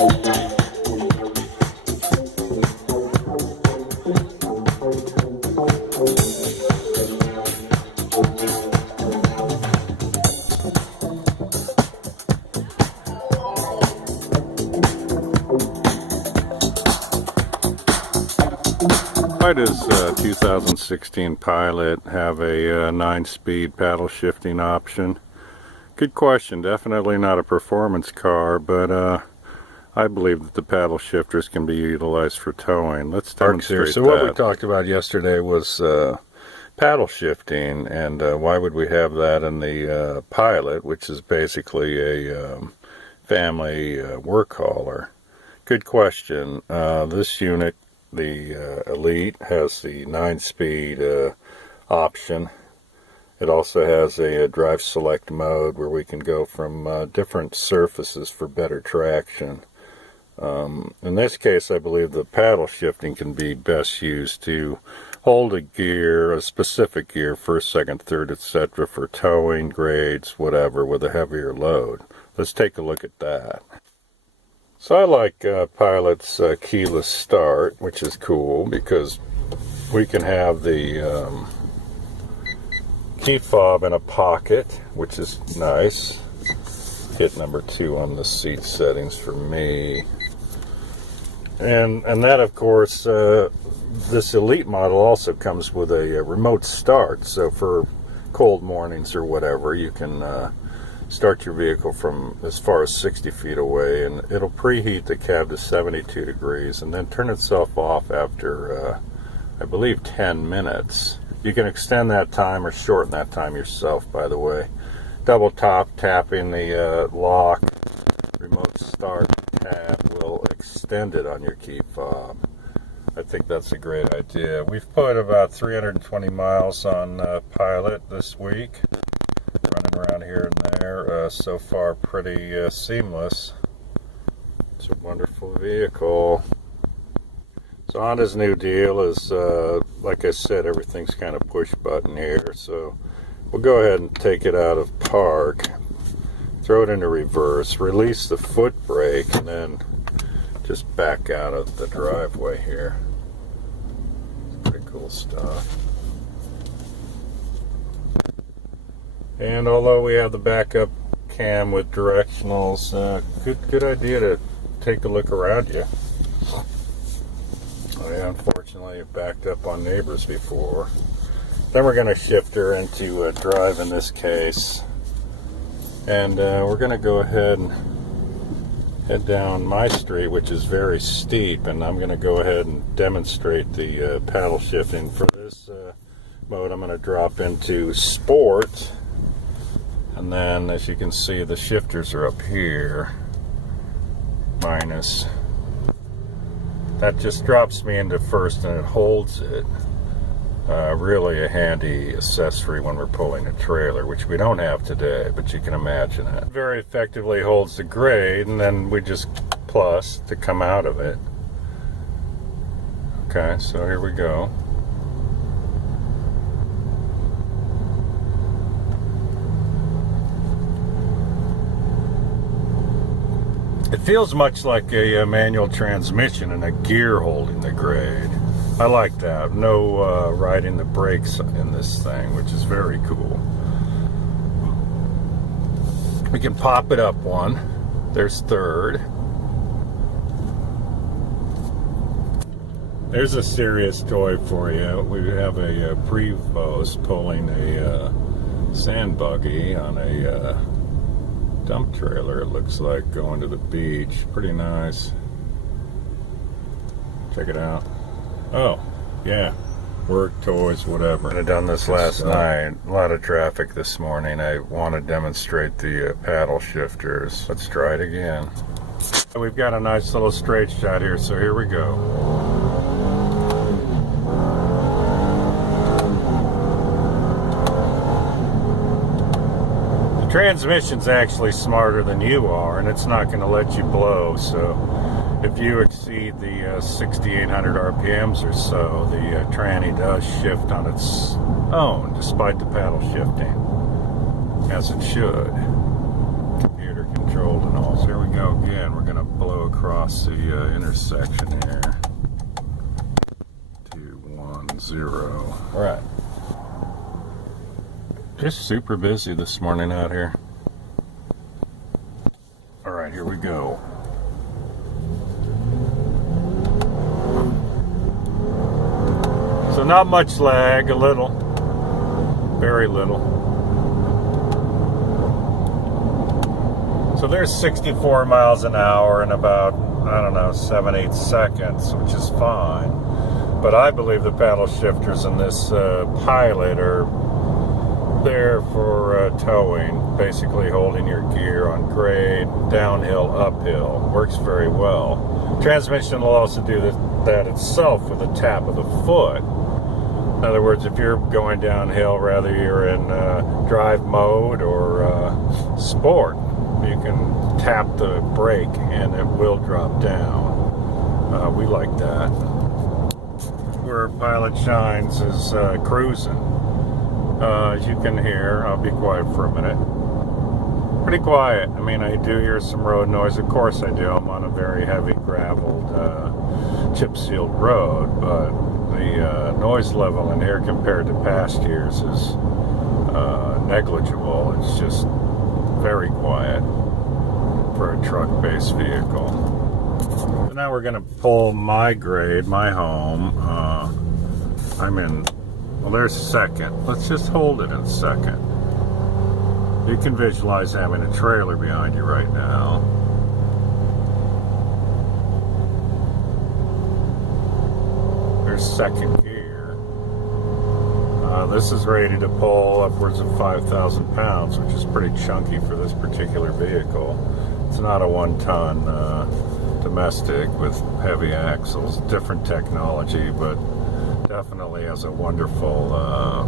Why does 2016 Pilot have a 9-speed paddle shifting option? Good question. Definitely not a performance car, but I believe that the paddle shifters can be utilized for towing. Let's demonstrate that. So what we talked about yesterday was paddle shifting, and why would we have that in the Pilot, which is basically a family work hauler? Good question. This unit, the Elite, has the 9-speed option. It also has a drive select mode where we can go from different surfaces for better traction. In this case, I believe the paddle shifting can be best used to hold a gear, a specific gear, first, second, third, etc., for towing, grades, whatever, with a heavier load. Let's take a look at that. So I like Pilot's keyless start, which is cool because we can have the key fob in a pocket, which is nice. Hit number 2 on the seat settings for me. And that, of course, this Elite model also comes with a remote start. So for cold mornings or whatever, you can start your vehicle from as far as 60 feet away, and it'll preheat the cab to 72 degrees and then turn itself off after, I believe, 10 minutes. You can extend that time or shorten that time yourself, by the way. Double tapping the lock remote start tab will extend it on your key fob. I think that's a great idea. We've put about 320 miles on Pilot this week, running around here and there. So far pretty seamless. It's a wonderful vehicle. So Honda's new deal is, like I said, everything's kind of push button here. So we'll go ahead and take it out of park, throw it into reverse, release the foot brake, and then just back out of the driveway here. It's pretty cool stuff. And although we have the backup cam with directionals, good idea to take a look around you. I unfortunately have backed up on neighbors before. Then we're going to shift her into drive in this case. And we're going to go ahead and head down my street, which is very steep, and I'm going to go ahead and demonstrate the paddle shifting. For this mode, I'm going to drop into Sport. And then, as you can see, the shifters are up here. Minus. That just drops me into first and it holds it. Really a handy accessory when we're pulling a trailer, which we don't have today, but you can imagine it. Very effectively holds the grade, and then we just plus to come out of it. Okay, so here we go. It feels much like a manual transmission and a gear holding the grade. I like that. No riding the brakes in this thing, which is very cool. We can pop it up one. There's third. There's a serious toy for you. We have a Prevost pulling a sand buggy on a dump trailer, it looks like, going to the beach. Pretty nice. Check it out. Oh, yeah. Work, toys, whatever. I've done this last night. A lot of traffic this morning. I want to demonstrate the paddle shifters. Let's try it again. We've got a nice little straight shot here, so here we go. Transmission's actually smarter than you are, and it's not going to let you blow. So if you exceed the 6,800 RPMs or so, the tranny does shift on its own, despite the paddle shifting, as it should. Computer controlled and all. So here we go. go again. We're going to blow across the intersection here. 210. Right. Just super busy this morning out here. Alright, here we go. So not much lag, a little. Very little. So there's 64 miles an hour in about, I don't know, 7-8 seconds, which is fine. But I believe the paddle shifters in this Pilot are there for towing, basically holding your gear on grade, downhill, uphill. Works very well. Transmission will also do that itself with a tap of the foot. In other words, if you're going downhill, whether you're in drive mode or sport, you can tap the brake and it will drop down. We like that. Where Pilot shines is cruising. As you can hear, I'll be quiet for a minute. Pretty quiet. I mean, I do hear some road noise. Of course I do. I'm on a very heavy graveled, chip-sealed road, but the noise level in here compared to past years is negligible. It's just very quiet for a truck-based vehicle. So now we're going to pull my grade, my home. I'm in, well, there's second. Let's just hold it in second. You can visualize having a trailer behind you right now. There's second gear. This is rated to pull upwards of 5,000 pounds, which is pretty chunky for this particular vehicle. It's not a 1-ton domestic with heavy axles. Different technology, but definitely has a wonderful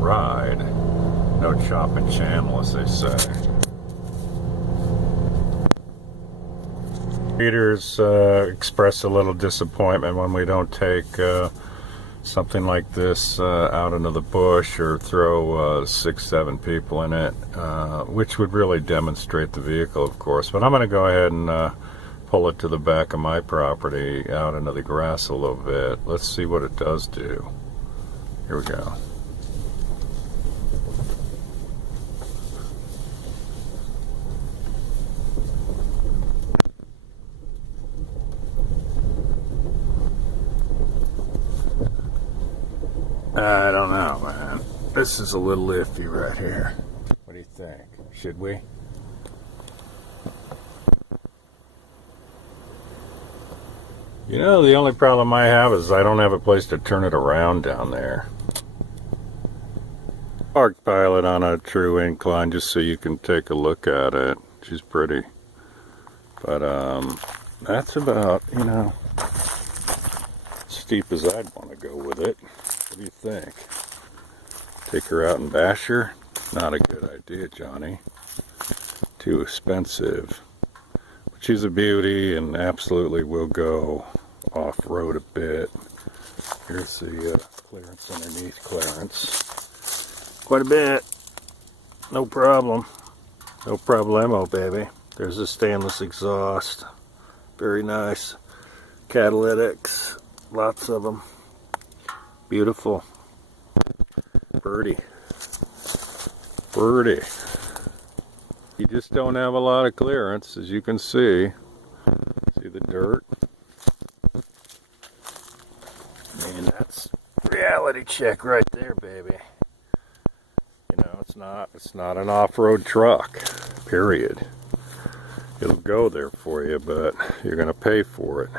ride. No chop and channel, as they say. Readers express a little disappointment when we don't take something like this out into the bush or throw 6-7 people in it, which would really demonstrate the vehicle, of course. But I'm going to go ahead and pull it to the back of my property out into the grass a little bit. Let's see what it does do. Here we go. I don't know, man. This is a little iffy right here. What do you think? Should we? You know, the only problem I have is I don't have a place to turn it around down there. Parked Pilot on a true incline just so you can take a look at it. She's pretty. But, that's about, you know, steep as I'd want to go with it. What do you think? Take her out and bash her? Not a good idea, Johnny. Too expensive. But she's a beauty and absolutely will go off-road a bit. Here's the clearance underneath clearance. Quite a bit. No problem. No problemo, baby. There's a stainless exhaust. Very nice. Catalytics. Lots of them. Beautiful. Birdie. Birdie. You just don't have a lot of clearance, as you can see. See the dirt? I mean, that's reality check right there, baby. You know, it's not an off-road truck, period. It'll go there for you, but you're going to pay for it.